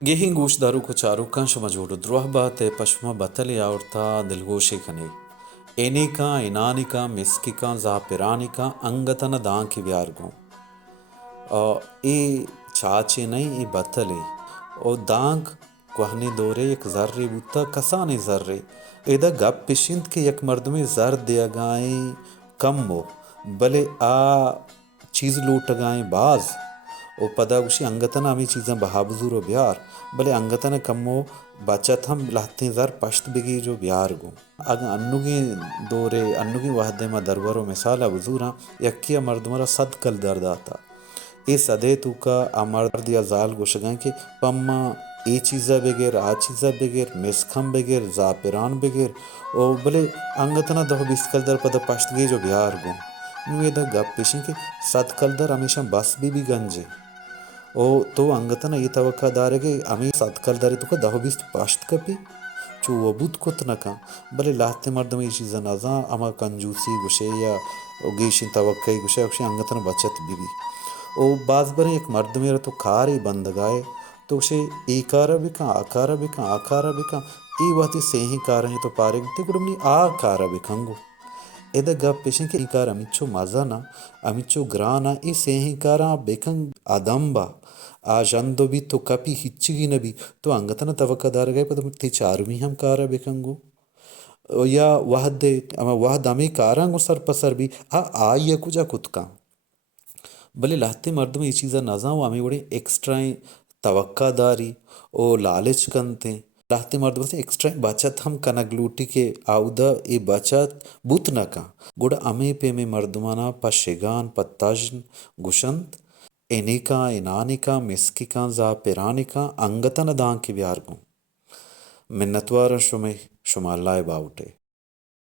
Gehin guşdaru ku çarukan şuma jodu druh ba te paşma batal yaurta dilgoşi kane. Enika, inanika, miskika, zapiranika, angatana danki vyargu. ای چاچی نہیں ای بتلی او دانک کوہنی دورے یک ذرے بوتا کسانی ذرے ایدا گپ پشند کہ یک مردمی زر دیا گائیں کم ہو بلے آ چیز لوٹ گائیں باز او پدا گوشی انگتنا ہمیں چیزاں بہا بزور و بیار بلے انگتنا کم ہو بچت ہم لہتیں زر پشت بگی جو بیار گو اگا انوگی دورے انوگی وحدے ما دربر و مثالا بزوراں یکیا مردمرا صد کل درد آتا ای صدے تو کا مرد یا زال گوشگائیں کہ پما ای چیزا بغیر آ چیزا بغیر مسکھم بغیر زاپران بغیر او بلے انگتنا دہو بیس کل در پدا پشتگی جو بیار گو نوے دا گپ پیشیں کہ صد کل در ہمیشہ بس بھی گنجے او تو انگتنا یہ توقع دارے کہ ہمیں صد کل در تو کا دہو بیس پشت کپی چو وہ بود کت نکا بلے لاہتے مردم یہ چیزا نازاں اما کنجوسی گوشے یا گیشن توقعی گوشے اکشی انگتنا بچت بھی او باز برے ایک مرد میرا تو کاری بندگائے تو اسے ای کارا بکا آ کارا بکا آ کارا بکا ای وقتی سیہی کارا ہیں تو پارے گتے گڑمنی آ کارا بکنگو ایدہ گپ پیشن کہ ای کارا امیچو مزا نا امیچو گرانا ای سیہی کارا بکن آدم با آ جندو بھی تو کپی ہچگی نبی تو انگتنا توقع دار گئے پتہ تی چارمی ہم کارا بکنگو یا وحد اما وحد ہمیں کارانگو سر پسر بھی آئی کجا کتکا بلے لہتے مردم یہ چیزا نازاں وہ ہمیں بڑے ایکسٹرائیں توقع داری او لالچ کنتے لہتے مردم سے ایکسٹرائیں بچت ہم کنگ لوٹی کے آودہ ای بچت بوت نکا گوڑا ہمیں پہ میں مردمانا پشگان پتاجن گشند انیکا انانیکا مسکیکا زاپرانیکا انگتن دان کی بیارگوں منتوارا شمع شما اللہ باوٹے